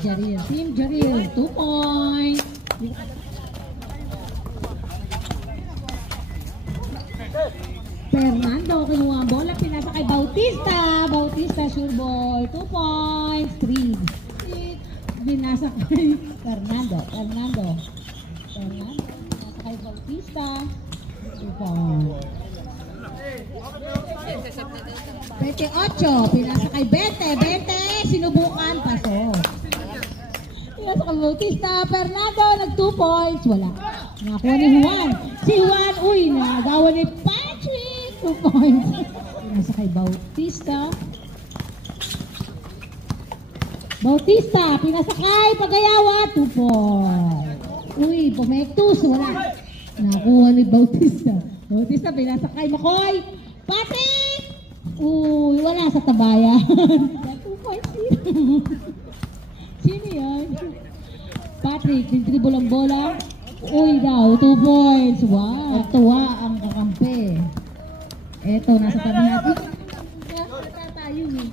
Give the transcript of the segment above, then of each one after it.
Jaril. Team Jaril. 2 points. Fernando kinuha ang bola. Pinasa kay Bautista. Bautista sure ball. 2 points. 3. Binasa kay Fernando. Fernando. Pinasa kay Bautista. 2 points. 28. Pinasa kay Bente. Bente. Sinubukan. Paso. Pinasa kay Bautista. Fernando. Nag 2 points. Wala. Nakakuha ni Juan. Si Juan. Uy. Nagawa ni Patrick. 2 points. Pinasa kay Bautista. Bautista. Pinasa kay Pagayawa. 2 points. Uy. Pumektus. Wala. Nakakuha ni Bautista. Bautista. Pinasa kay Makoy. Patrick. Uy. Wala sa tabayan. 2 points. Sino yun? Patrick. Nagtribol ang bola. Uy daw. 2 points. Wow. Tuwa ang kakampi. Eto, nasa tabi natin. Tayo eh.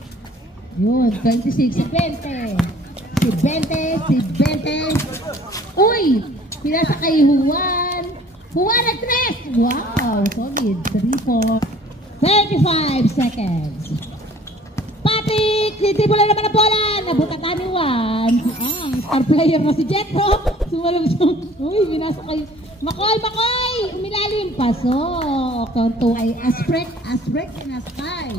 Yun, 26. Si Bente. Si Bente. Si Bente. Uy! Pinasa kay Juan. Juan at 3. Wow, solid. 3 35 seconds. Patrick! Titibulan naman ang bola. Nabutakan ni Juan. Ang star player na si Jetro. Sumalong siya. Uy, pinasa kay Makoy! Makoy! Umilalim. Pasok. Count 2 ay Asprek. Asprek pinaskay.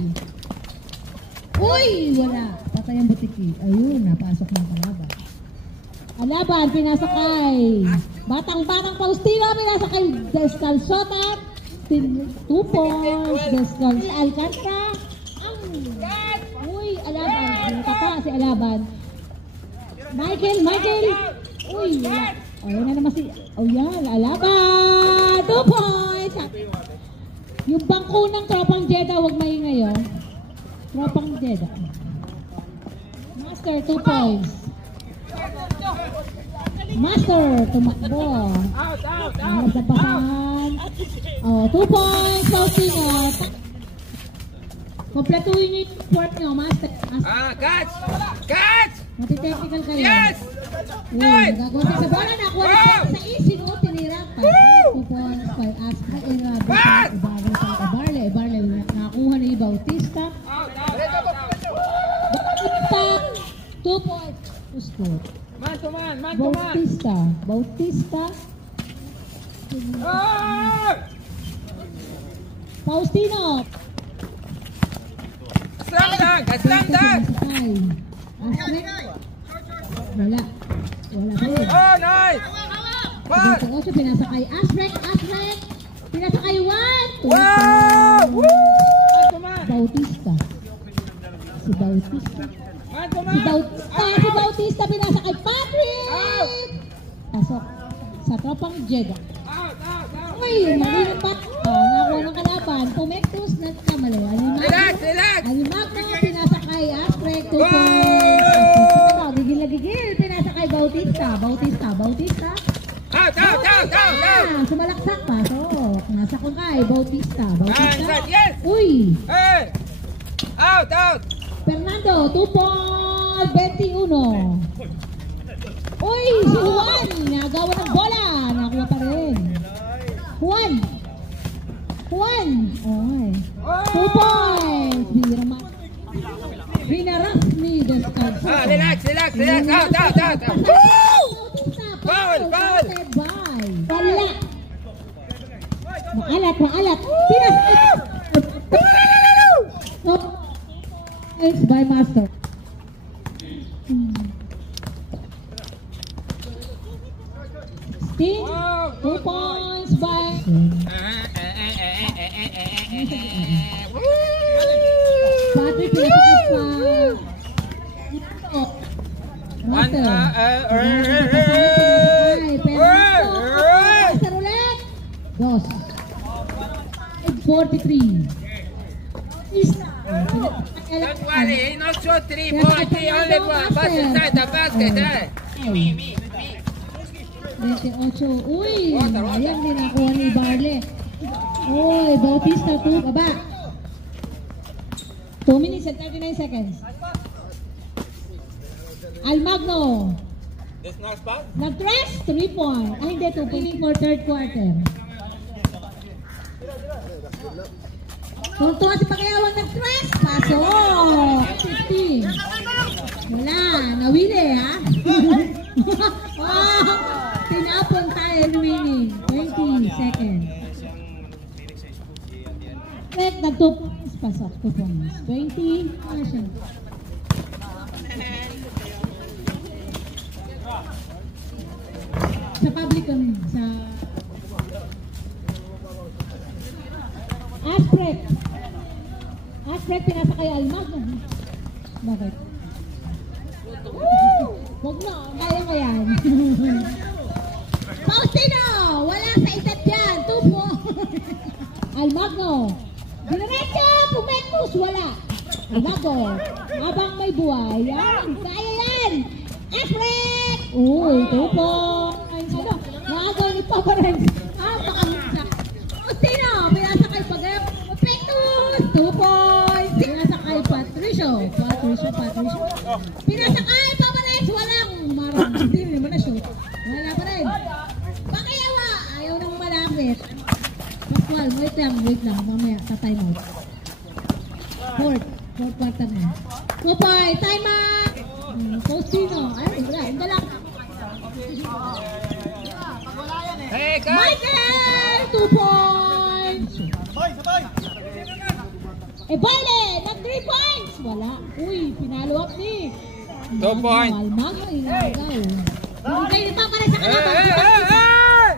Uy! Wala. Patay ang butiki. Ayun, napasok ng kalaban. Alaban, pinasakay. Batang-batang Faustino, pinasakay Descal Sotat. 2 points. Descal Alcantara. Uy, Alaban. Pinatapa si Alaban. Michael! Michael! Uy, wala. Ayun na naman si... Oh yan, Alaban! 2 points! Yung bangko ng Tropang Jeddah, huwag maingay yun. Tropang Jeddah. Master, 2 points. Master, tumakbo. Harap na pasahan. Oh, 2 points, Faustino. Kompletuhin niyo yung support niyo, Master. Catch! Catch! Matitechnical kayo. Yes! Uy, nagagawa sa bola na. Kuha na sa easy, no? Tinira pa. 2 points, 5 Astra. Barley. Barley. Nakakuha ni Bautista. Bautista. 2 points. Score. Man to man, man to man. Bautista. Faustino. Slam dunk! Slam dunk! Astra. Wala. Wala ba yun? Oh, nice! Dito 8, pinasa kay Asrek. Pinasa kay Juan. Wow! Woo! Man to man! Bautista. Si Bautista. Man to man! Si Bautista pinasa kay Patrick. Pasok sa Tropang Jeddah. Uy, mali ng back. Nakuha ng kalaban. Pumektus na kamali. Relax! Alimagno, pinasa kay Asrek. 2 points. Gigil na gigil. Pinasa kay Bautista. Out! Sumalaksak. Pasok. Nasa kong kay Bautista. Yes! Uy! Hey! Out! Fernando, 2 points, 21. Uy, si Juan, nagawa ng bola. Nakuha pa rin. Juan. Okay. 2 points. Binarap ni Descalzo. Relax! Out! Woo! Foul! Wala. Maalat. It's by Master. 2 points by Patrick. Master. Master ulit. 43. Don't worry, he not shot 3 points, he only pass inside the basket, Me. 28. Uy, ayan din nakuha ni Barley. Uy, Bautista 2, baba. 2 minutes and 39 seconds. Almagno. This next spot? Nag-dress, 3 point. Ay, hindi, 2 point for third quarter. Tuntua si Pagayawang nag-dress. Pasok. 50. Wala, nawili ha. Oh, tinapon tayo remaining. 20 seconds. Wait, nag-2 points. Pasok, 2 points. 20. Ano siya? Sa public kami, sa Asprek. Asprek, pinasa kay Almag. Bakit? Woo! Wag na, kaya ko yan. Faustino, wala sa isat yan. 2 points. Almagno. Dinerecho, Pumentus, wala. Almagno, habang may buhay, yan, kaya yan. Asprek! Uy, 2 points. Ano? Nakagawa ni Papa Renz. Pakamisa. Faustino, pinasa kay Pagayap. Pumentus, 2 points. Pinasa kay Patricio. Pinasa kay Papa Renz, walang marang. Hindi naman na shoot. Wala pa rin. Pakayawa, ayaw nang malapit. Pascual, wait lang, mamaya, ta-time out. Fourth quarter na. Kupay, time out! Faustino, ay, wala, hindi lang. Hey, guys! Michael, 2 points! Bale, nag 3 points! Wala. Uy, pinalo up ni. 2 points. Almagno, inagaw. Hindi kayo pa sa Hey, kalaban. hey, hey, hey!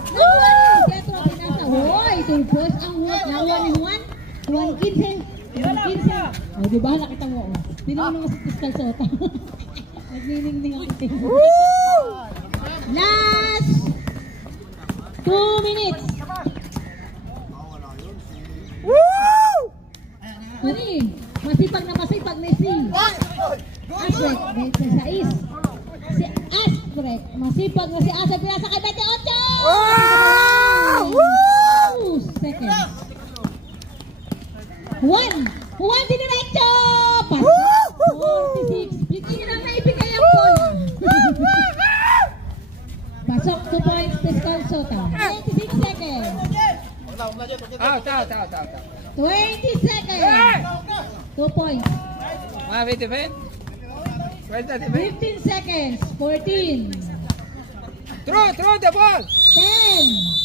Petro, pinasa. Hoy, 2 points ang work. Nakuha ni Juan. Juan 15. O, diba? Nakita mo. Tinawag naman sa Fiscal Sota. Nagniningning ang itim. Last 2 minutes. Mani, masipag na Messi. Asprek, 26. Si Asprek, masipag na si Asprek. Pinasa kay 28. 2 seconds. Juan diniretso. Pasok. 46. Hindi nyo lang naibigay ang bola. Pasok, 2 points. Fiscal Sota. 26 seconds. Out. 20 seconds. 2 points. Mavi defend. Where's the defend? 15 seconds. 14. Throw the ball. 10.